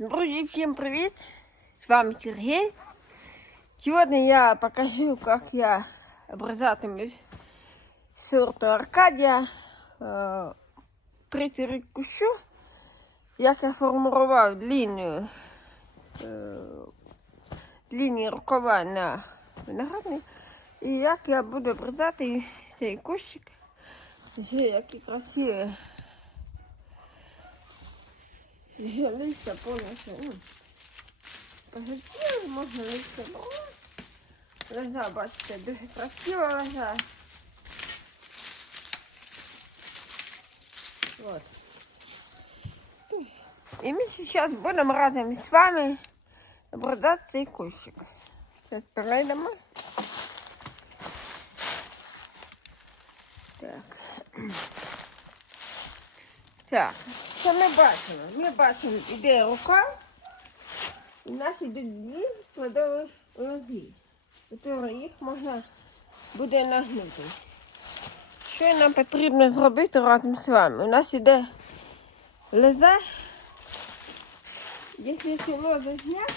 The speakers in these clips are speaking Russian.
Друзья, всем привет! С вами Сергей. Сегодня я покажу, как я образатимусь сорту Аркадія. Е, Третій рік кущу. Як я формував лінію, е, лінії рукава на виноградник. І як я буду обрізати цей кущик. Які красиві листя. Ну, погибіли, можна листя брати. Лоза, бачите, дуже красива лоза. Вот. И мы сейчас будем разом с вами обрезать цей кущик. Сейчас перейдем. Так. Так, що ми бачимо? Ми бачимо, іде рука, і в нас йдуть дві складові лози, які їх можна буде нагнути. Що нам потрібно зробити разом з вами? У нас іде лоза. Якщо цю лозу зняти,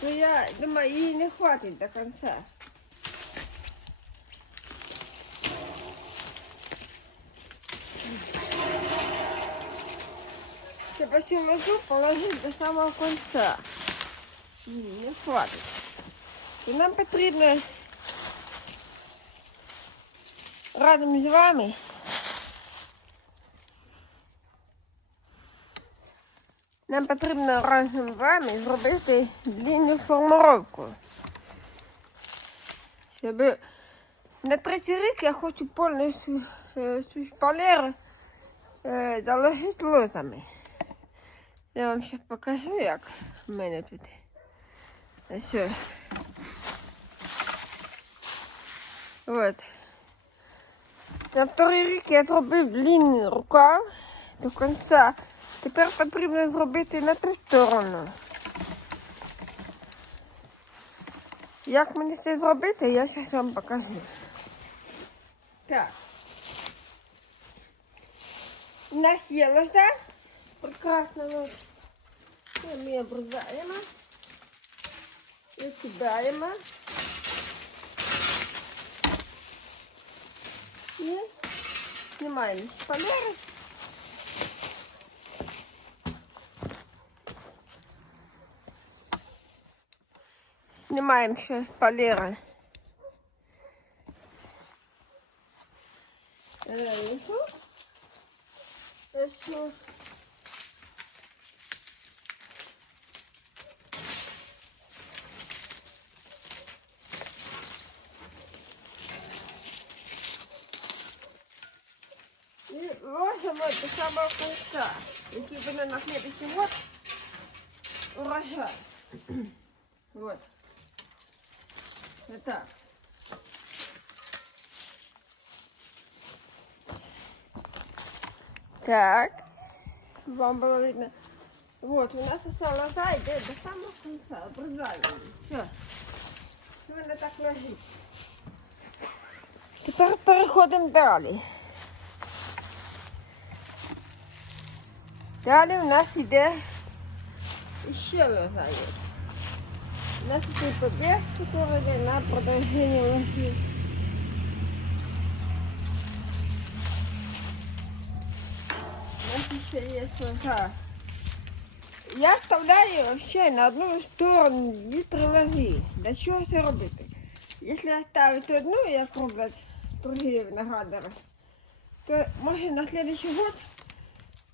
то я думаю, її не хватить до кінця. Лозу положити до самого кінця. Не хватить. І нам потрібно разом з вами нам потрібно разом з вами зробити длинну формировку. Щоб на третій рік я хочу повністю цю шпалеру е, заложити лозами. Я вам зараз покажу, як в мене тут. Ось. Вот. На второй рік я зробив длинний рукав до кінця. Тепер потрібно зробити на ту сторону. Як мені це зробити, я зараз вам покажу. Так. У нас є лоза. Прекрасно лоза. Це ми обрізаємо. І кидаємо. І знімаємо шпалери. Снимаем еще шпалеры. И ложим вот до самого конца. Який буде на следующий год урожай. Вот. Вот так. Так. Вам было видно. Вот, у нас вся лоза йде до самого конца. Обрізаємо. Все. У мене так лежить. Тепер переходимо далі. Далі у нас йде ще лоза є. У нас тут побег, который идет на продолжение лоси. У нас еще есть лоза. Я вставляю вообще на одну сторону дві три лози. Для чого це робити? Якщо ставити одну, як роблять другі виноградари, то може на следующий год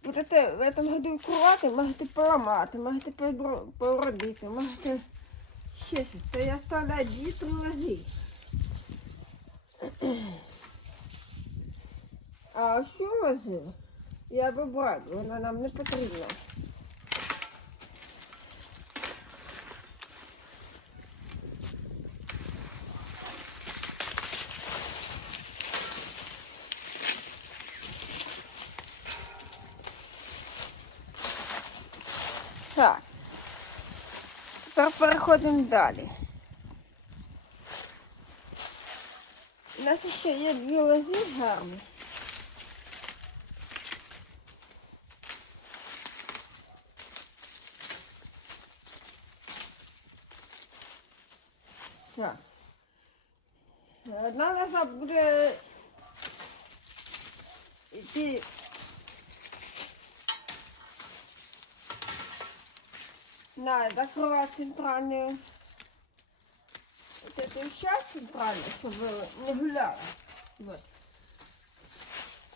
будете в этом году кровати можете поламати, можете поробити, можете ще щось. То я ставлю дві три лози. А що лозу я вибрав, вона нам не потрібна. Тепер переходимо далі. У нас ще є дві лози гарні. Так. Одна лоза буде йти на закрывать центральную вот эту часть центральную, чтобы не гуляла. Вот.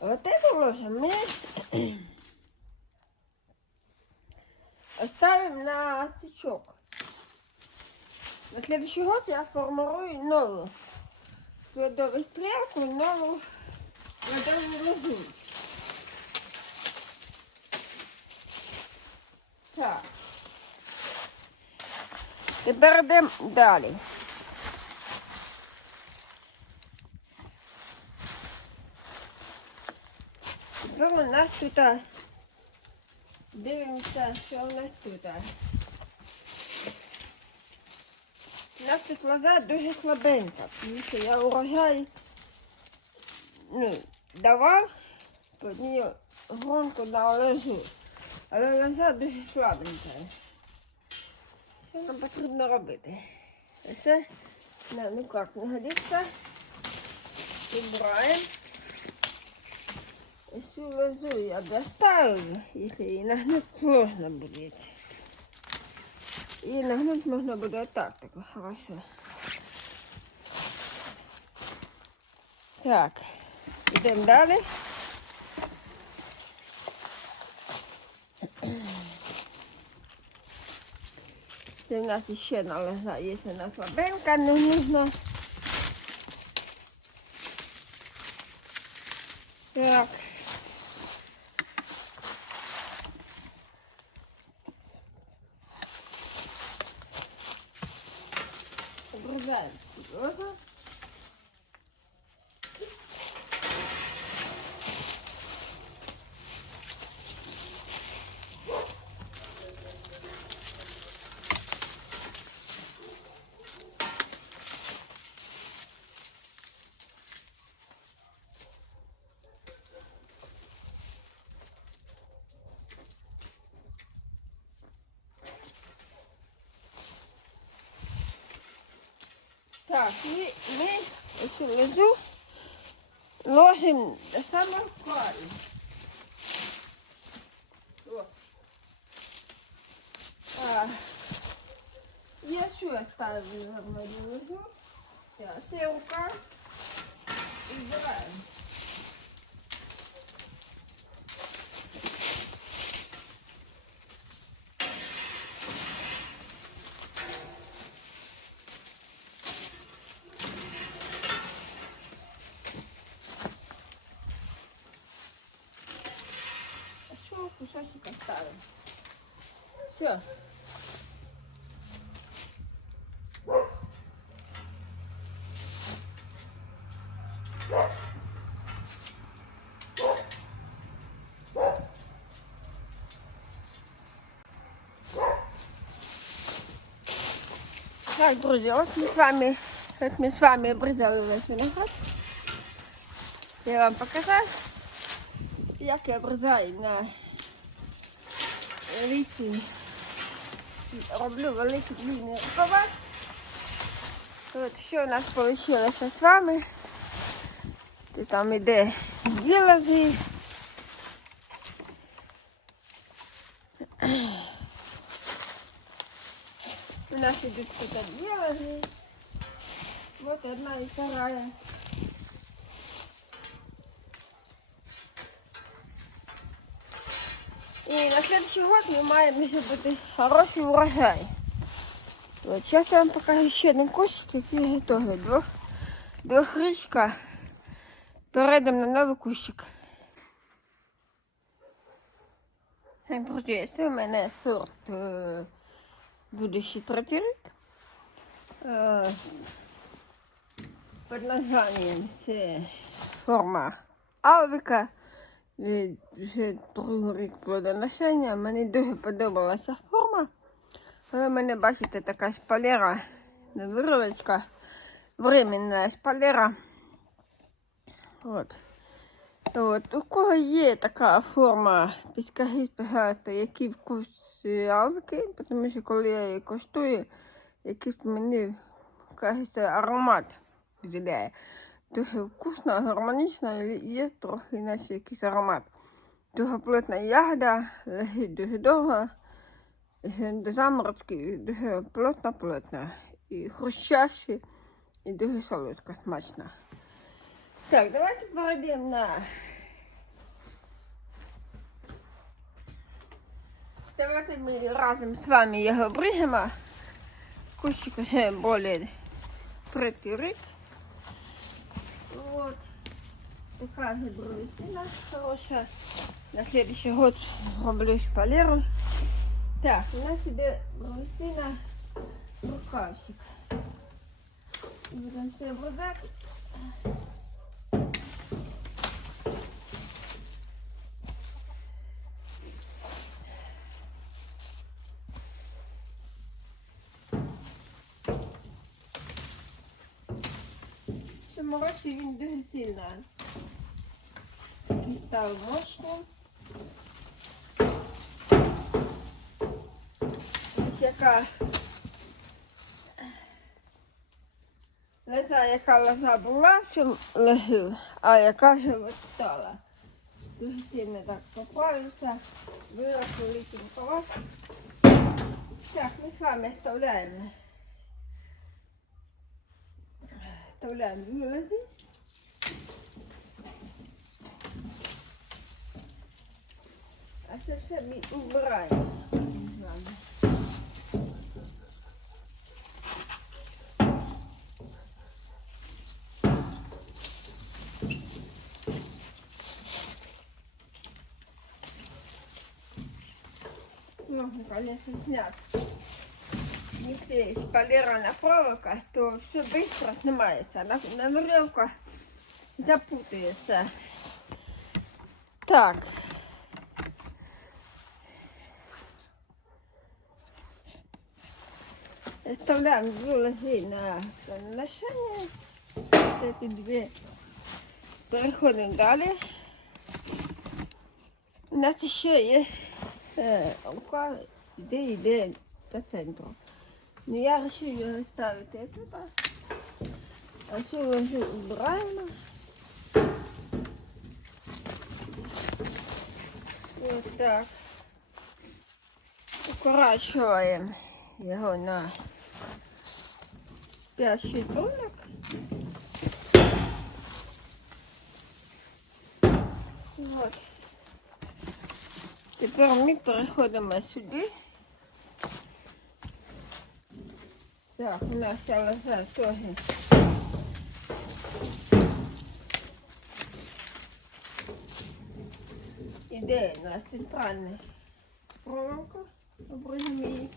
Вот это ложим мы оставим на сычок. На следующий год я формирую новую плодовую стрелку, новую плодовую лозу. Так. Тепер йдемо далі. Тепер у нас тут дивимося, що у нас тут. У нас тут лоза дуже слабенька, тому що я урожай ну, давав під неї гронку на лозу. Але лоза дуже слабенька. Нам потрібно робити? Все нам никак не годиться. Убираем. Всю лозу я доставлю, если и нагнуть сложно будет. И нагнуть можно будет вот так, хорошо. Так, идем далее. Це у нас ще одна лоза, якщо вона слабенька, не нужно. Так. Обрезаем лозу. Так, и мы эту лозу ложим до самого края. Вот. А, я еще оставлю нормальную лозу. Так, все рука. Убираем. Еще кусочек оставим. Все. Так, друзья, вот мы с вами, вот мы с вами обрезали весь виноград. Я вам показав, як я обрізаю на великі, роблю великі длинні рукава. От що у нас вийшло з вами. Це там іде дві лози. У нас идут тут две лозы. Вот одна и вторая. И на следующий год мы маем еще будет хороший урожай. Вот сейчас я вам покажу еще один кущик, який готовий. Двох, двохрічка. Перейдемо на новий кущик. Так, друзі, це у мене сорт е, будущий третій рік. Е, Під названням це форма Алвіка. Від вже другий рік плодоношення. Мені дуже подобалася форма. Але в мене, бачите, така шпалера, невировочка, временна шпалера. От. От. У кого є така форма, підскажіть, пожалуйста, який вкус е, алвики, тому що коли я її коштую, якийсь мені кажеться, аромат виділяє. Дуже вкусно, гармонічно, і є трохи наче якийсь аромат. Дуже плотна ягода, лежить дуже довго, ще до заморозки, і дуже плотно-плотно. І хрущаще, і дуже солодко, смачно. Так, давайте перейдемо на. Давайте ми разом з вами його обріжемо. Кущик уже более третий рік. Вот. Такая же древесина хорошая. На следующий год зроблю шпалеру. Так, у нас іде древесина рукавчик. Будемо все обрізати. В цьому році він дуже сильно такий став мощним. Ось яка лоза, яка лоза була, що лежив, а яка вже от стала. Дуже сильно так поправився, вирос великий рукава. Так, ми з вами оставляємо. Вставляємо дві лози. А це все ми убираємо. з вами. Можно, конечно, снять. Если шпалирована проволока, то все быстро снимается. На, на веревках запутается. Так. Оставляем две лозы на ношение. Вот эти две. Переходим далее. У нас еще есть рука, іде, йде по центру. Ну я вирішив його ставити тут. А що вже убираємо. Ось так. Укорачуємо його на 5 щитунок. Вот. Тепер ми переходимо сюди. Так, у нас ця лоза теж. Іде у нас центральна проволока, її.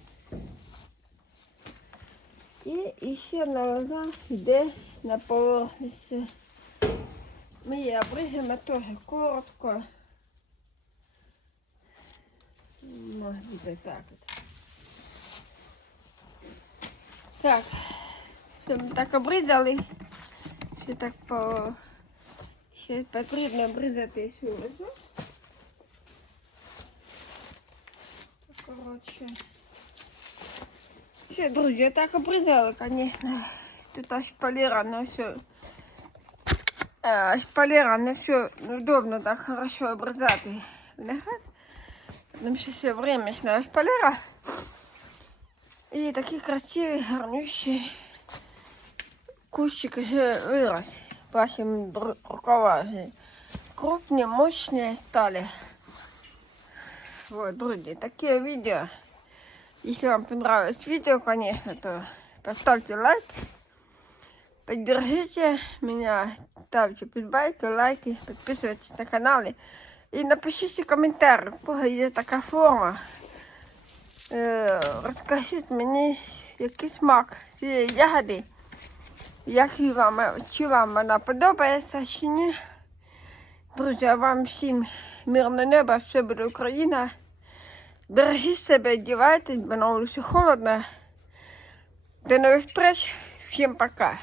І ще одна лоза йде на поверхності. Ми її обрізаємо теж коротко. Ну, где так Так, все ми так обрізали. Ще так по... Ще потрібно обрізати всю лозу. Коротше. Все, друзі, я так обрізали, конечно. Тут аж полировано все. Аж полировано все. Удобно так хорошо обрізати. Лягать. Нам ще все время сняла шпалера. І такі красиві, гарнющі кущики вже вирос. Бачимо рукава вже крупні, мощні стали. Вот, друзья, такие видео. Если вам понравилось видео, конечно, то поставьте лайк. Поддержите меня, ставьте подбайки, лайки, подписывайтесь на канал. І напишіть коментар, у кого є така форма. Е, розкажіть мені, який смак цієї ягоди. Як вам, чи вам вона подобається, чи ні. Друзі, вам всім мирне небо, все буде Україна. Бережіть себе, одівайтесь, бо на вулиці холодно. До нових встреч, всім пока.